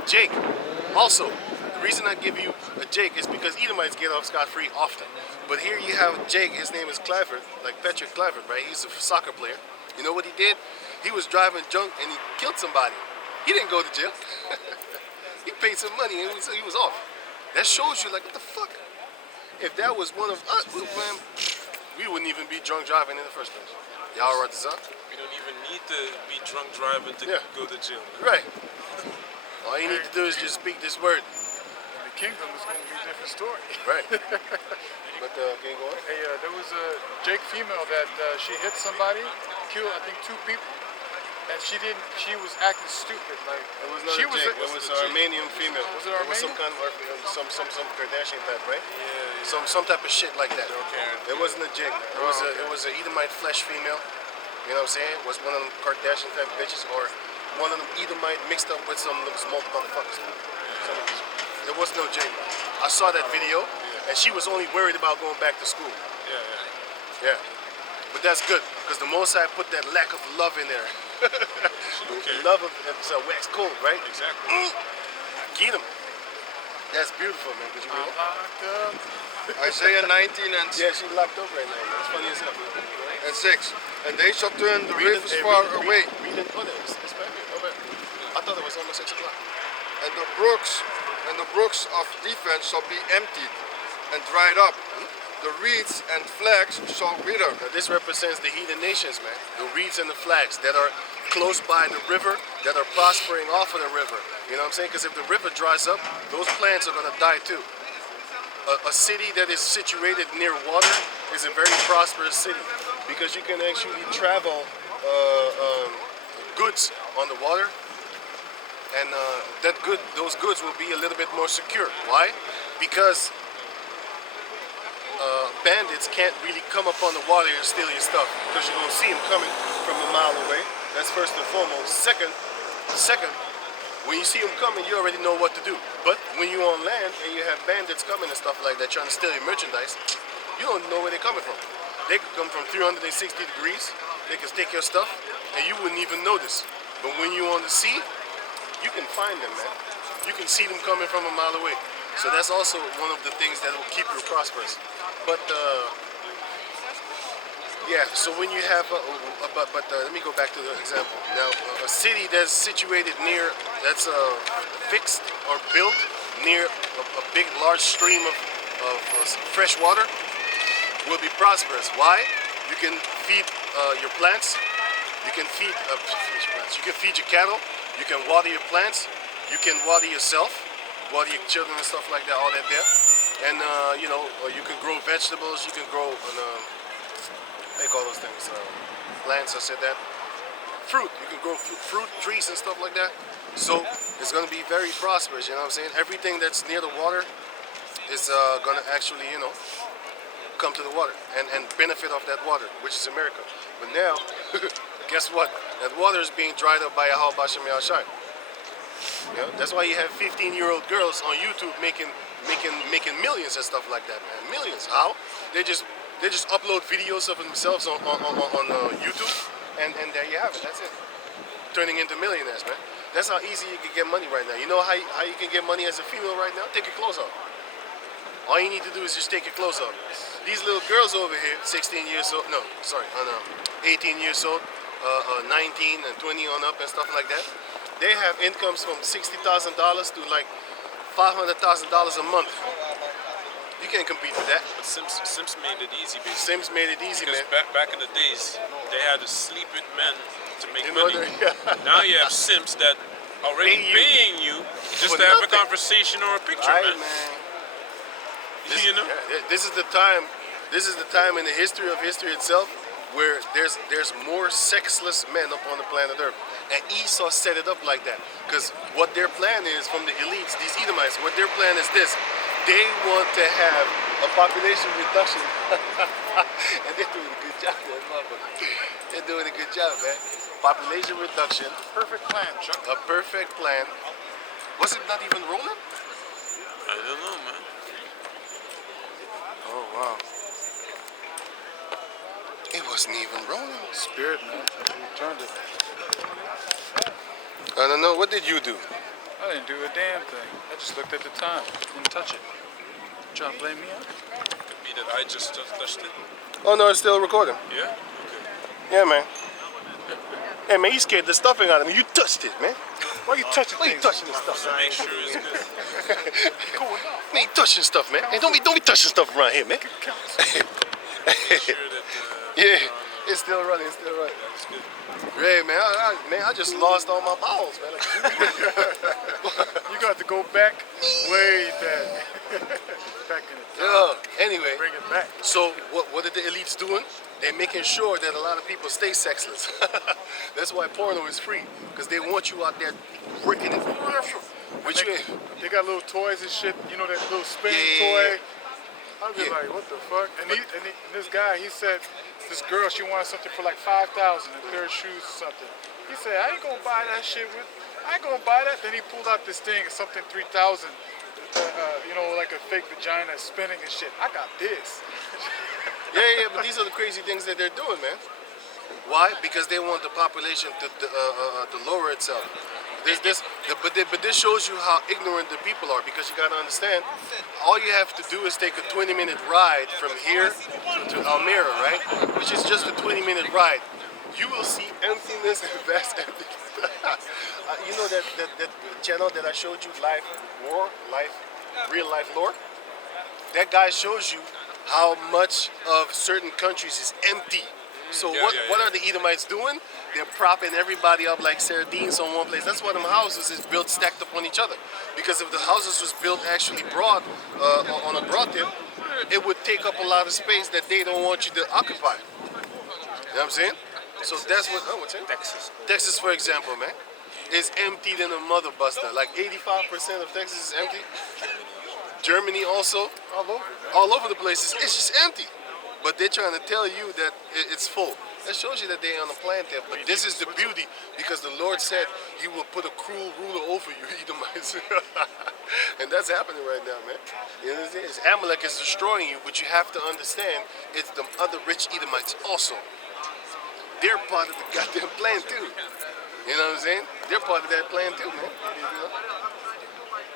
a Jake. Also, the reason I give you a Jake is because Edomites get off scot-free often. But here you have Jake, his name is Clifford, like Patrick Clifford, right? He's a soccer player. You know what he did? He was driving drunk and he killed somebody. He didn't go to jail. He paid some money and he was off. That shows you, like, what the fuck? If that was one of us, man, we wouldn't even be drunk driving in the first place. Y'all right, this up? We don't even need to be drunk driving to go to jail. Right. All you need to do is just speak this word. In the kingdom is going to be a different story. Right. But can you go on? Hey, there was a Jake female that she hit somebody, killed I think 2 people, and she was acting stupid. Like it was not a Jake. It was an Armenian female. Was it Armenian? It was some kind of some Kardashian type, right? Yeah. Some type of shit like that. Okay. It wasn't a Jake. It was an Edomite flesh female. You know what I'm saying? It was one of them Kardashian type bitches or one of them Edomite mixed up with some of those motherfuckers. So, there was no Jake. I saw that video, and she was only worried about going back to school. Yeah. But that's good, because the Most High put that lack of love in there. Love of wax cold, right? Exactly. Get him. That's beautiful, man. Could you read it? Isaiah 19 and Yeah, she's locked up right now, man. It's funny as hell. and 6. And they shall turn the rivers far away. Read it. Oh, it's back here. Oh, man. I thought it was almost 6 o'clock. And the brooks of defense shall be emptied and dried up. The reeds and flags shall wither. Now, this represents the heathen nations, man. The reeds and the flags that are close by the river, that are prospering off of the river. You know what I'm saying? Because if the river dries up, those plants are going to die too. A city that is situated near water is a very prosperous city because you can actually travel goods on the water, and those goods will be a little bit more secure. Why? Because bandits can't really come up on the water and steal your stuff because you're gonna see them coming from a mile away. That's first and foremost. Second, when you see them coming, you already know what to do. But when you're on land and you have bandits coming and stuff like that trying to steal your merchandise, you don't know where they're coming from. They could come from 360 degrees, they could take your stuff, and you wouldn't even notice. But when you're on the sea, you can find them, man. You can see them coming from a mile away. So that's also one of the things that will keep you prosperous. But yeah, so when you have, let me go back to the example. Now, a city that's situated near, that's fixed or built near a big, large stream of fresh water will be prosperous. Why? You can feed your plants. You can feed you can feed your cattle. You can water your plants. You can water yourself, water your children and stuff like that. All that there, and you know, you can grow vegetables. You can grow. They call those things plants. I said that. Fruit. You can grow fruit trees and stuff like that. So it's going to be very prosperous. You know what I'm saying? Everything that's near the water is going to actually, you know, come to the water and benefit off that water, which is America. But now, guess what? That water is being dried up by Yahweh Bashem Yahshai. You know, that's why you have 15-year-old girls on YouTube making millions and stuff like that, man. Millions. How? They just upload videos of themselves on YouTube, and there you have it. That's it. Turning into millionaires, man. That's how easy you can get money right now. You know how you can get money as a female right now? Take your clothes off. All you need to do is just take your clothes off. These little girls over here, 16 years old, 18 years old, 19 and 20 on up and stuff like that, they have incomes from $60,000 to like $500,000 a month. You can't compete with that. But Sims made it easy, basically. Sims made it easy, because man. Back in the days, they had to sleep with men to make money. Now you have Sims that already paying you just to have a conversation or a picture, man. This, you know, this is the time. This is the time in the history of history itself where there's more sexless men upon the planet Earth, and Esau set it up like that because what their plan is from the elites, these Edomites, what their plan is this: they want to have a population reduction, and they're doing a good job, They're doing a good job, man. Population reduction. Perfect plan, Chuck. A perfect plan. Was it not even rolling? I don't know, man. Oh, wow. It wasn't even rolling. Spirit, man. You turned it. I don't know. What did you do? I I didn't do a damn thing. I just looked at the time. Didn't touch it. Trying to blame me out? Could be that I just touched it. Oh no, it's still recording. Yeah? Yeah, man. Hey, man, you scared the stuffing out of me. You touched it, man. Why you touching Why you things? touching this stuff? To make sure it's good. Cool enough. Man, you touching stuff, man. Hey, don't be touching stuff around here, man. Make sure that Yeah, it's still running. It's still running. that's good. Yeah, man. I just lost all my balls, man. You got to go back, way back. Back in the time. Yeah. Anyway, Bring it back. so what are the elites doing? They're making sure that a lot of people stay sexless. That's why porno is free, because they want you out there working it. Which They got little toys and shit. You know that little spinning Yeah. toy. I'd be Yeah. like, what the fuck? And this guy, he said, this girl, she wanted something for like 5,000, a pair of shoes or something. He said, I ain't gonna buy that shit with. I ain't gonna buy that. Then he pulled out this thing, something 3,000. You know, like a fake vagina spinning and shit. I got this. Yeah, but these are the crazy things that they're doing, man. Why? Because they want the population to lower itself. But this shows you how ignorant the people are, because you gotta understand, all you have to do is take a 20-minute ride from here to Almere, right? Which is just a 20-minute ride. You will see emptiness and vast emptiness. You know that channel that I showed you, Real Life Lore? That guy shows you how much of certain countries is empty. So what are the Edomites doing? They're propping everybody up like sardines on one place. That's why them houses is built stacked up on each other. Because if the houses was built actually broad, on a broad tip, it would take up a lot of space that they don't want you to occupy. You know what I'm saying? So that's what, what's it? Texas, for example, man, is empty than a mother buster. Like 85% of Texas is empty. Germany also, all over the place, it's just empty. But they're trying to tell you that it's full. That shows you that they're on a plan there. But this is the beauty, because the Lord said He will put a cruel ruler over you, Edomites. And that's happening right now, man. You know what I'm saying? Amalek is destroying you, but you have to understand it's the other rich Edomites also. They're part of the goddamn plan too. You know what I'm saying? They're part of that plan too, man. You know?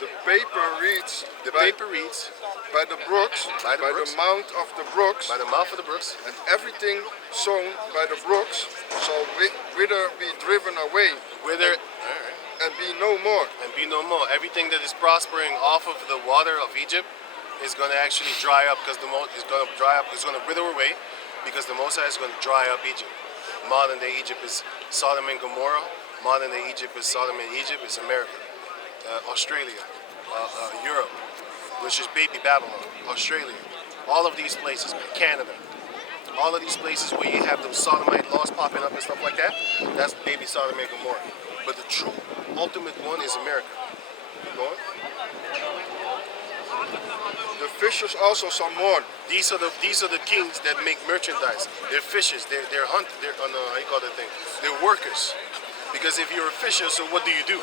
The paper reads by the brooks, by the mouth of the brooks, By the mouth of the brooks. and everything sown by the brooks shall wither be driven away, and be no more. And be no more. Everything that is prospering off of the water of Egypt is going to actually dry up, because it's going to dry up. It's going to wither away, because the Most High is going to dry up Egypt. Modern day Egypt is Sodom and Gomorrah. Modern day Egypt is Sodom and Egypt. It's America, Australia, Europe, which is baby Babylon, Australia. All of these places, man, Canada. All of these places where you have them sodomite laws popping up and stuff like that, that's baby Sodom and Gomorrah. But the true ultimate one is America. Go on. The fishers also some more. These are the kings that make merchandise. They're fishers. They're hunters. They're how you call that thing? They're workers. Because if you're a fisher, so what do? You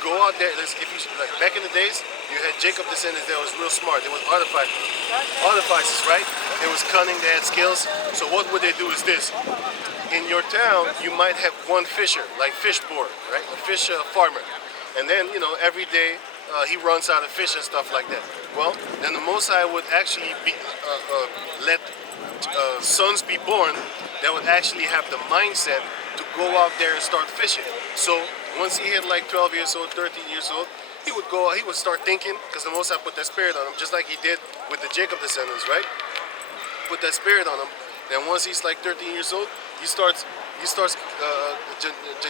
go out there. If you like back in the days, you had Jacob descendants that was real smart. They was artificers, right? They was cunning. They had skills. So what would they do is this. In your town, you might have one fisher, like fish board, right? A fish farmer. And then, every day he runs out of fish and stuff like that. Well, then the Most High would actually let sons be born that would actually have the mindset to go out there and start fishing. So once he hit like 12 years old, 13 years old, he would start thinking, because the Most High put that spirit on him, just like he did with the Jacob descendants, right? Put that spirit on him. Then once he's like 13 years old, he starts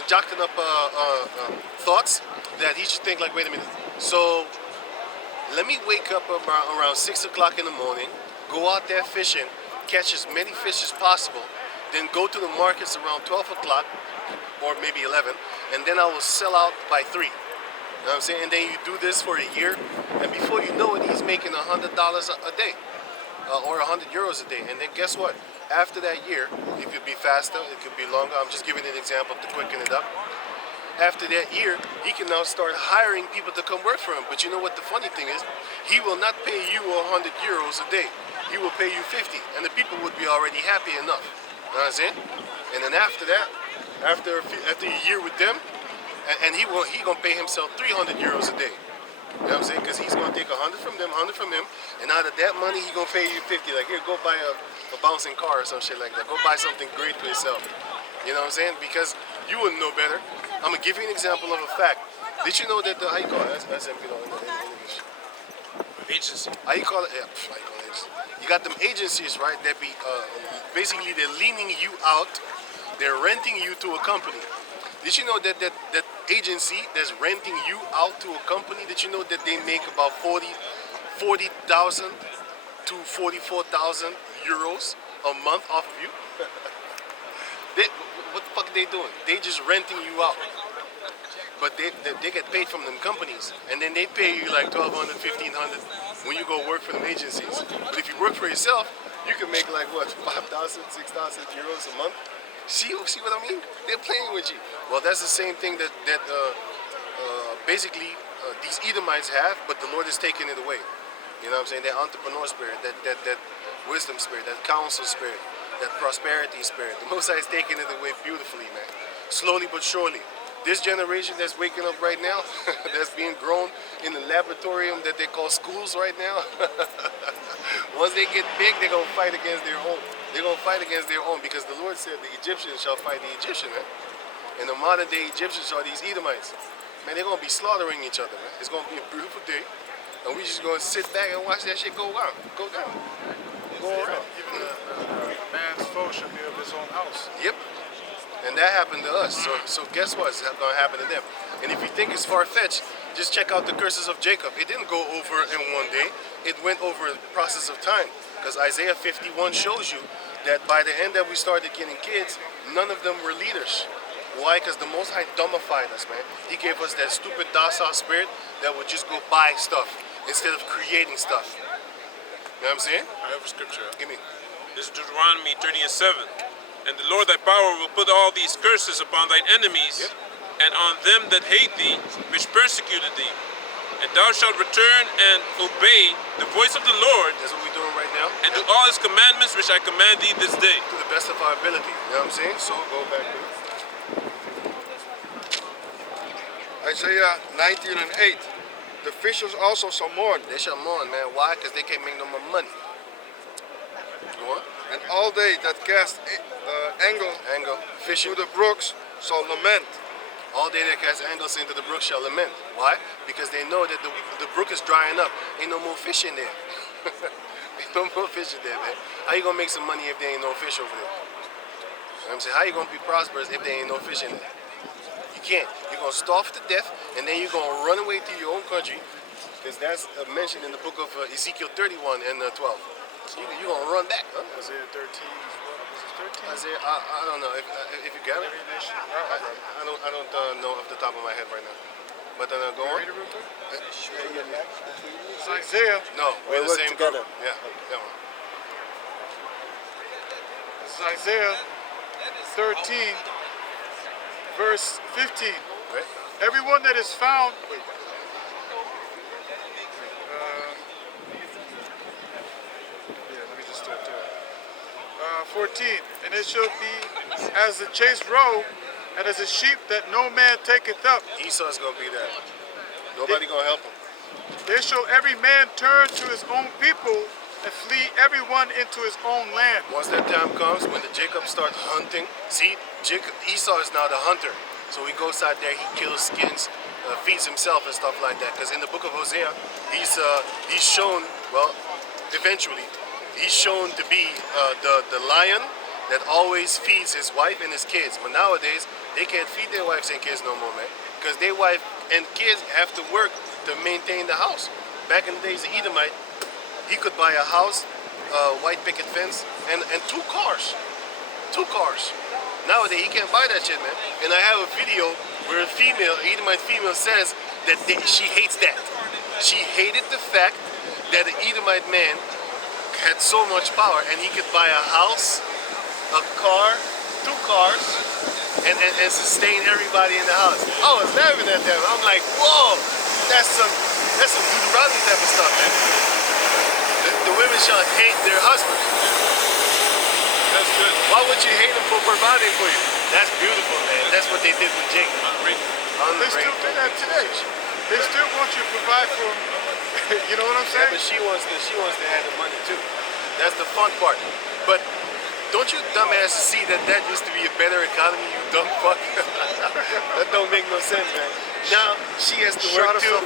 jacking up thoughts that he should think like, wait a minute. So let me wake up around 6 o'clock in the morning, go out there fishing, catch as many fish as possible, then go to the markets around 12 o'clock or maybe 11, and then I will sell out by 3. You know what I'm saying? And then you do this for a year, and before you know it, he's making $100 a day or 100 euros a day. And then guess what? After that year, it could be faster, it could be longer. I'm just giving an example to quicken it up. After that year, he can now start hiring people to come work for him. But you know what the funny thing is? He will not pay you 100 euros a day. He will pay you 50, and the people would be already happy enough. You know what I'm saying? And then after that, after a year with them, and he gonna pay himself 300 euros a day. You know what I'm saying? Because he's gonna take 100 from them, 100 from him, and out of that money, he gonna pay you 50. Like, here, go buy a bouncing car or some shit like that. Go buy something great for yourself. You know what I'm saying? Because you wouldn't know better. I'm gonna give you an example of a fact. Did you know that how you call it? That's in English. Agency. How you call it? Yeah, how you call it? You got them agencies, right? That be basically they're leaning you out. They're renting you to a company. Did you know that agency that's renting you out to a company? Did you know that they make about 40,000 to 44,000 euros a month off of you? What the fuck are they doing? They just renting you out. But they get paid from them companies, and then they pay you like 1,200, 1,500 when you go work for them agencies. But if you work for yourself, you can make like what, 5,000, 6,000 euros a month. See what I mean? They're playing with you. Well, that's the same thing that basically these Edomites have, but the Lord is taking it away. You know what I'm saying? That entrepreneur spirit, that wisdom spirit, that counsel spirit, that prosperity spirit. The Most High is taking it away beautifully, man. Slowly but surely. This generation that's waking up right now, that's being grown in the laboratorium that they call schools right now, once they get big, they're going to fight against their own. They're going to fight against their own because the Lord said the Egyptians shall fight the Egyptian, man. And the modern day Egyptians are these Edomites. Man, they're going to be slaughtering each other, man. It's going to be a beautiful day. And we just going to sit back and watch that shit go down. Go around. Even a man's foe should be of his own house. Yep. And that happened to us. So guess what? It's going to happen to them. And if you think it's far-fetched, just check out the curses of Jacob. It didn't go over in one day. It went over a process of time. Because Isaiah 51 shows you that by the end that we started getting kids, none of them were leaders. Why? Because the Most High dumbified us, man. He gave us that stupid docile spirit that would just go buy stuff instead of creating stuff. You know what I'm saying? I have a scripture. Give me. This is Deuteronomy 30:7. And the Lord thy power will put all these curses upon thine enemies, and on them that hate thee, which persecuted thee. And thou shalt return and obey the voice of the Lord, That's what we're doing right now. and do all his commandments which I command thee this day. To the best of our ability. You know what I'm saying? So go back to it. Isaiah 19 and 8. The fishers also shall mourn, They shall mourn, man. Why? Because they can't make no more money. Go on. and all they that cast angle Fishing. to the brooks shall lament. All they that cast angles into the brook shall lament. Why? Because they know that the brook is drying up. Ain't no more fish in there. Ain't no more fish in there, man. How you gonna make some money if there ain't no fish over there? You know what I'm saying? How you gonna be prosperous if there ain't no fish in there? You can't. You're gonna starve to death, and then you're gonna run away to your own country, because that's mentioned in the book of Ezekiel 31 and 12. So you're gonna run back, huh? Isaiah 13 is what? Is it 13? Isaiah, I don't know if you got it. I don't know off the top of my head right now. But go on. Read it real quick. It's It's Isaiah. No, we're We the work same together. group. Yeah, that one. This is Isaiah 13, verse 15. Right? Everyone that is found. Wait. 14. And it shall be as the chased roe, and as a sheep that no man taketh up. Esau's gonna be that. Nobody gonna help him. There shall every man turn to his own people, and flee everyone into his own land. Once that time comes, when the Jacob starts hunting, see, Esau is now the hunter. So he goes out there, he kills, skins, feeds himself and stuff like that. Because in the book of Hosea, he's shown, well, eventually, he's shown to be the lion that always feeds his wife and his kids. But nowadays, they can't feed their wives and kids no more, man. Because their wife and kids have to work to maintain the house. Back in the days, the Edomite, he could buy a house, white picket fence, and 2 cars. 2 cars. Nowadays, he can't buy that shit, man. And I have a video where a female, Edomite female, says that she hates that. She hated the fact that the Edomite man had so much power and he could buy a house, a car, 2 cars, and sustain everybody in the house. I was laughing at that. I'm like, whoa, that's some Deuteronomy type of stuff, man. The women shall hate their husbands. That's good. Why would you hate them for providing for you? That's beautiful, man. That's what they did with Jake. They still do that today. They still want you to provide for them. You know what I'm Yeah, saying? but she wants to have the money too. That's the fun part. But don't you dumbasses see that used to be a better economy, you dumb fuck? That don't make no sense, man. Now she has to work too.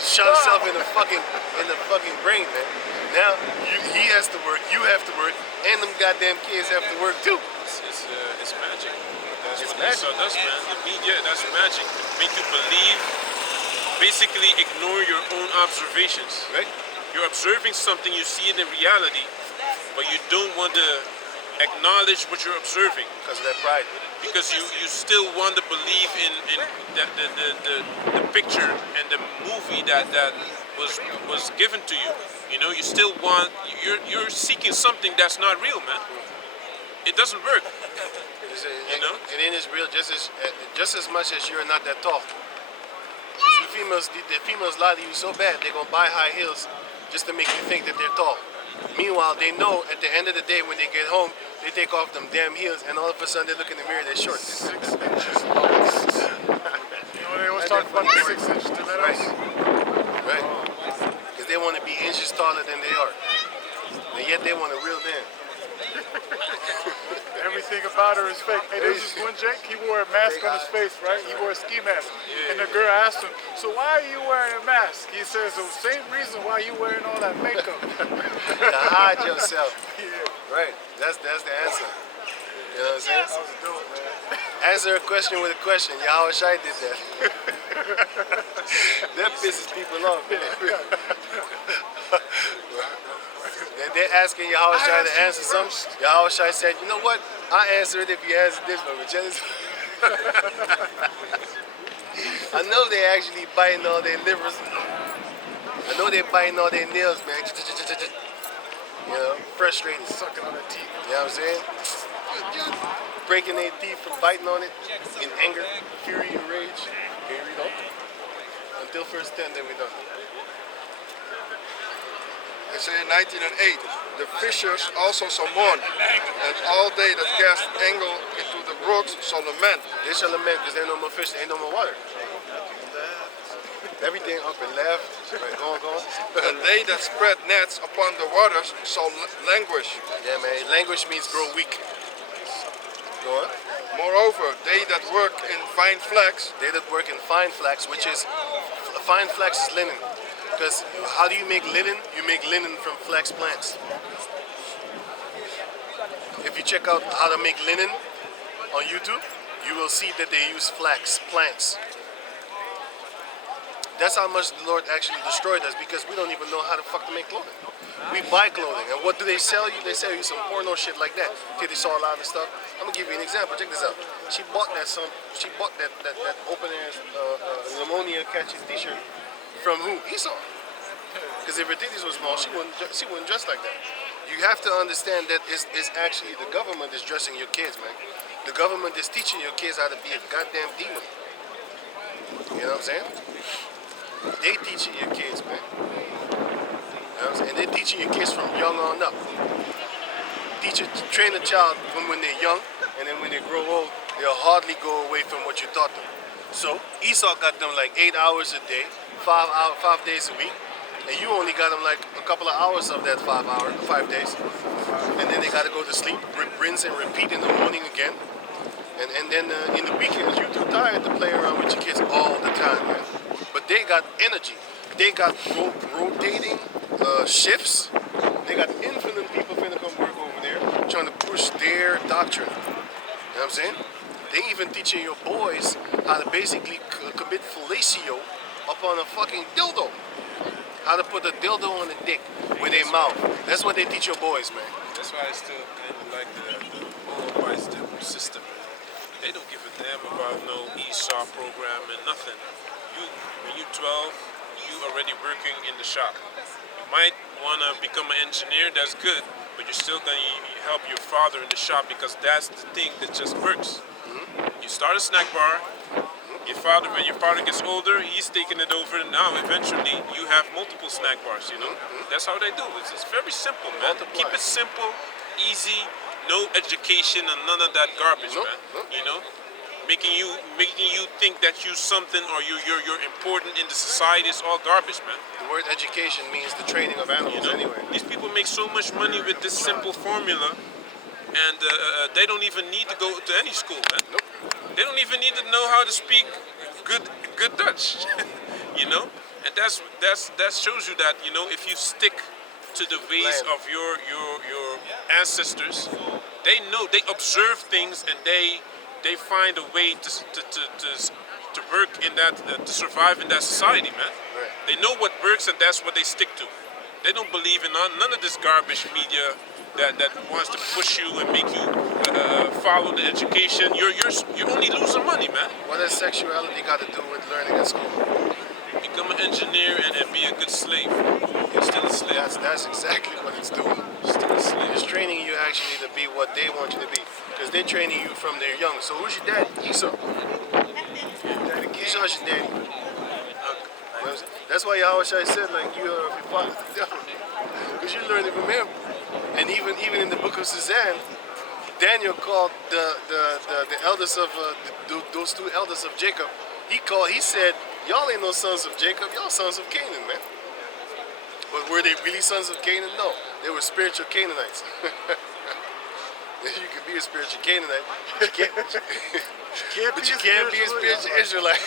Shot herself in the fucking brain, man. Now he has to work, you have to work, and them goddamn kids have to work too. It's magic. That's It's what Esau does, man. The media, that's magic. Make you believe, basically ignore your own observations. Right? You're observing something, you see it in reality, but you don't want to acknowledge what you're observing. Because of that pride. Because you still want to believe in the picture and the movie that was given to you. You know, you still want, you're seeking something that's not real, man. It doesn't work. You know? It ain't as real just as much as you're not that tall. See, the females lie to you so bad they're gonna buy high heels just to make you think that they're tall. Meanwhile, they know at the end of the day when they get home, they take off them damn heels and all of a sudden they look in the mirror, they're short. 6 inches long. You know, they always talk about the 6-inch stilettos. Right. Because they want to be inches taller than they are. And yet they want a real man. Everything about her is fake. Hey, there's this one Jake, he wore a mask on his face, right? He wore a ski mask. And the girl asked him, so why are you wearing a mask? He says, the same reason why you wearing all that makeup. To hide yourself. Yeah. Right. That's the answer. You know what I'm saying? That was dope, man. Answer a question with a question. Yahweh Shai did that. That pisses people off, man. They're asking Yahweh Shai to answer something. Yahweh Shai said, you know what? I answer it if you answer this one. I know they're actually biting all their livers. I know they're biting all their nails, man. You know, frustrated. Sucking on their teeth. You know what I'm saying? Breaking their teeth from biting on it in anger, fury, and rage. Here we go. Until verse 10, then we're done. They say in 1908, the fishers also shall mourn, and all they that cast angle into the brooks shall lament. They shall lament because there ain't no more fish, there ain't no more water. Everything up and left. Right, go on. And they that spread nets upon the waters shall languish. Yeah, man. Language means grow weak. Go on. Moreover, they that work in fine flax, They that work in fine flax, which is, fine flax is linen. Because how do you make linen? You make linen from flax plants. If you check out how to make linen on YouTube, you will see that they use flax plants. That's how much the Lord actually destroyed us because we don't even know how the fuck to make clothing. We buy clothing, and what do they sell you? They sell you some porno shit like that. Titty saw a lot of stuff. I'm gonna give you an example. Check this out. She bought that open ass pneumonia catching T-shirt from who? Esau. Because if her titties were small, she wouldn't dress like that. You have to understand that it's actually the government is dressing your kids, man. The government is teaching your kids how to be a goddamn demon. You know what I'm saying? They teaching your kids, man. You know what I'm saying? They're teaching your kids from young on up. Train a child from when they're young, and then when they grow old, they'll hardly go away from what you taught them. So Esau got them like 8 hours a day, 5 days a week, and you only got them like a couple of hours of that 5 days. And then they got to go to sleep, rinse and repeat in the morning again. And then in the weekends, you're too tired to play around with your kids all the time, man. But they got energy. They got rotating shifts. They got infinite people finna come work over there trying to push their doctrine. You know what I'm saying? They even teaching your boys how to basically commit fellatio upon a fucking dildo. How to put a dildo on the dick with their mouth. That's what they teach your boys, man. That's why I still kind of like the Moabite system. They don't give a damn about no Esau program and nothing. When you're 12, you already working in the shop. You might want to become an engineer, that's good, but you're still going to help your father in the shop because that's the thing that just works. You start a snack bar, when your father gets older, he's taking it over, and now eventually you have multiple snack bars, you know? That's how they do it. It's very simple, man. Keep it simple, easy, no education and none of that garbage, Nope, man. nope. You know, making you think that you're something or you're important in the society is all garbage, man. The word education means the training of animals You know, anyway. these people make so much money with this simple formula, and they don't even need to go to any school, man. Nope. They don't even need to know how to speak good Dutch, you know. And that shows you that, you know, if you stick to the ways Land. of your ancestors, they know, they observe things, and they find a way to work in that, to survive in that society, man. Right. They know what works, and that's what they stick to. They don't believe in none of this garbage media that wants to push you and make you follow the education. You're only losing money, man. What has sexuality got to do with learning at school? Become an engineer and be a good slave. You're still a slave. That's exactly what it's doing. Still a slave. It's training you actually to be what they want you to be. Because they're training you from their young. So who's your daddy? Esau. Esau's your daddy. You know what I'm saying? That's why Yahweh Shai said, like, you are of your father, the devil. Because you learned it from him. And even in the book of Suzanne, Daniel called the elders of those two elders of Jacob. He said, y'all ain't no sons of Jacob, y'all sons of Canaan, man. But were they really sons of Canaan? No, they were spiritual Canaanites. You can be a spiritual Canaanite, but you can't be a spiritual Israelite.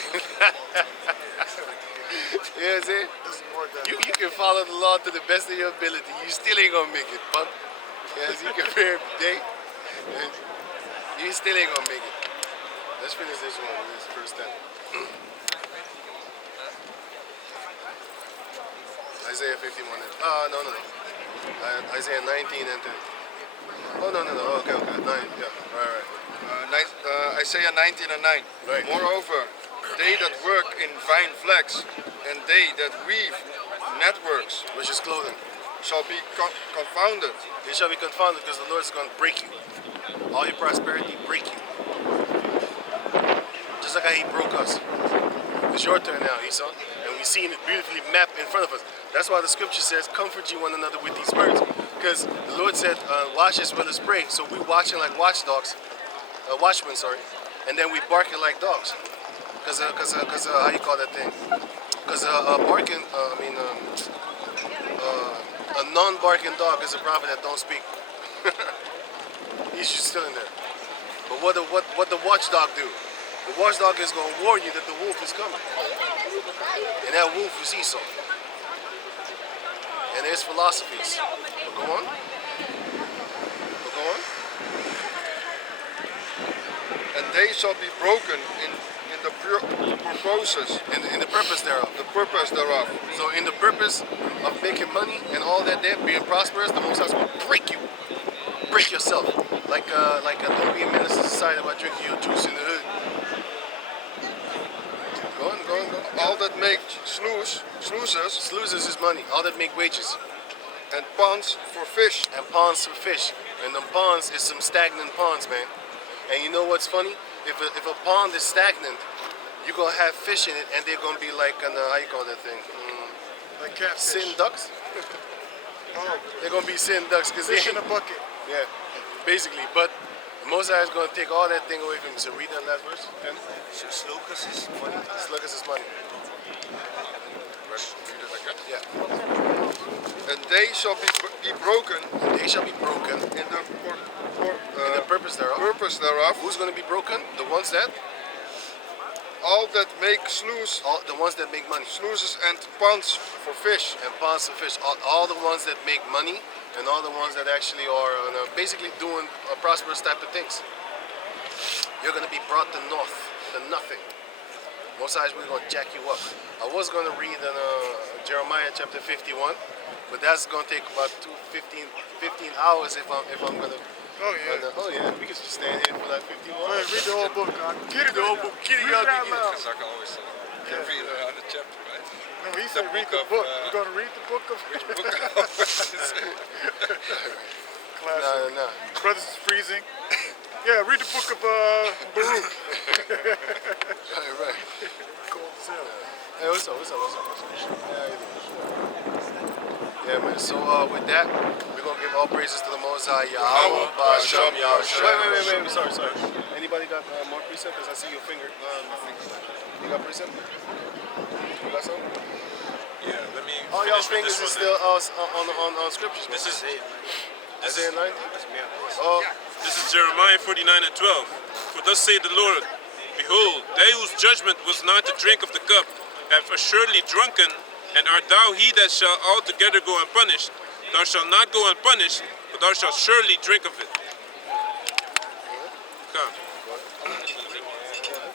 You know what I'm saying? You can follow the law to the best of your ability. You still ain't gonna make it, punk. Yes, you can pray every day. You still ain't gonna make it. Let's finish this one. This first time. Isaiah 51. No. Isaiah 19 and 10. Oh, no. Okay. 9. Yeah. Right. Isaiah 19 and 9. Right. Moreover, they that work in fine flax and they that weave networks Which is clothing. shall be confounded. They shall be confounded because the Lord is going to break you. All your prosperity, break you. Just like how he broke us. It's your turn now, Esau. And we've seen it beautifully mapped in front of us. That's why the scripture says, comfort you one another with these words. Because the Lord said, watch as well as pray. So we're watching like watchdogs. Watchmen, sorry. And then we barking like dogs. Because how you call that thing? Because barking, a non-barking dog is a prophet that don't speak. He's just still in there. But what the watchdog do? The watchdog is going to warn you that the wolf is coming. And that wolf is Esau. And there's philosophies. But go on. And they shall be broken in the purposes, In the purpose thereof. the purpose thereof. So in the purpose of making money and all that there, being prosperous, the Most High is going to break you. Break yourself. Like don't be a menace to society by drinking your juice in the hood. Go on. All that make sluices Sluices is money. All that make wages. and ponds for fish. And ponds for fish. And them ponds is some stagnant ponds, man. And you know what's funny? If a pond is stagnant, you're going to have fish in it and they're going to be like, how you call that thing? Like catfish. Sin ducks? Oh, They're going to be sin ducks because fish in a bucket. Yeah, basically. But the Most High is going to take all that thing away from you. So read that last verse. And Slokas is money. Sluggers is money. Yeah. And they shall be broken And they shall be broken in the in the purpose thereof. purpose thereof. Who's going to be broken? The ones that? All that make The ones that make money. sluices and ponds for fish. And ponds of fish. All the ones that make money and all the ones that actually are basically doing prosperous type of things. You're going to be brought to north, to nothing. Most times we're going to jack you up. I was going to read in Jeremiah chapter 51, but that's going to take about 15 hours if I'm going to. Oh yeah. Oh yeah, we can just stand here for like 50 more. Go ahead, read the whole book. Get it, The whole book. Get it, Read y'all it out can get it. loud. Because I can always can read another chapter, right? No, he said read book the book. of, We're gonna read the book of classic. No. Brothers is freezing. Yeah, read the book of Baruch. Right. Cold as hell. Hey, what's up? Yeah, how you doing? Yeah, man. So with that, we're gonna get All praises to the Most High. Yahweh, Ba'ashem, Yahushua. Wait. Sorry. Anybody got more precept? Because I see your finger. You got precept? You got some? Yeah, let me All y'all finish with fingers this is one. still on scriptures. This is Isaiah 90? Oh, This is Jeremiah 49 and 12. For thus saith the Lord, Behold, they whose judgment was not to drink of the cup have assuredly drunken, and art thou he that shall altogether go unpunished? Thou shalt not go unpunished, but thou shalt surely drink of it. Come.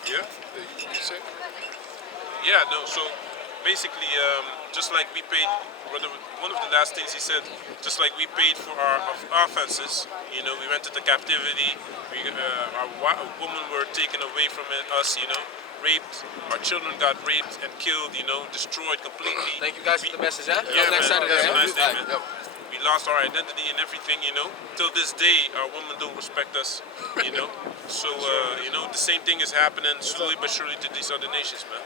Yeah? you say? Yeah, no, so basically, just like we paid, one of the last things he said, just like we paid for our offenses, you know, we went into captivity, our women were taken away from us, you know, raped, our children got raped and killed, you know, destroyed completely. Thank you guys for the message, huh? Yeah, Next man, Saturday, that's a huh? nice day, man. Yep. We lost our identity and everything, you know. Till this day, our women don't respect us, you know. So, you know, the same thing is happening slowly but surely to these other nations, man.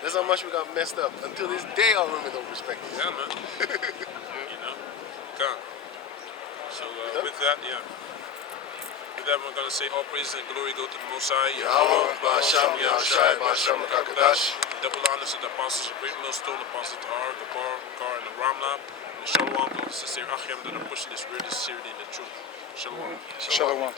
That's how much we got messed up. Until this day, our women don't respect us. Yeah, man. You know, come. So with that, we're gonna say all praises and glory go to the Most High. Yahweh, Ba'ashem, Yahushua, Ba'ashem, Kakadash. Double honors to the apostles of Great Millstone, apostles Tahar, Gabar, Bakar, and the Ramlab, and the Shalom to the sincere Achim that are pushing this weird sincerity in the truth. Shalom. Shalom.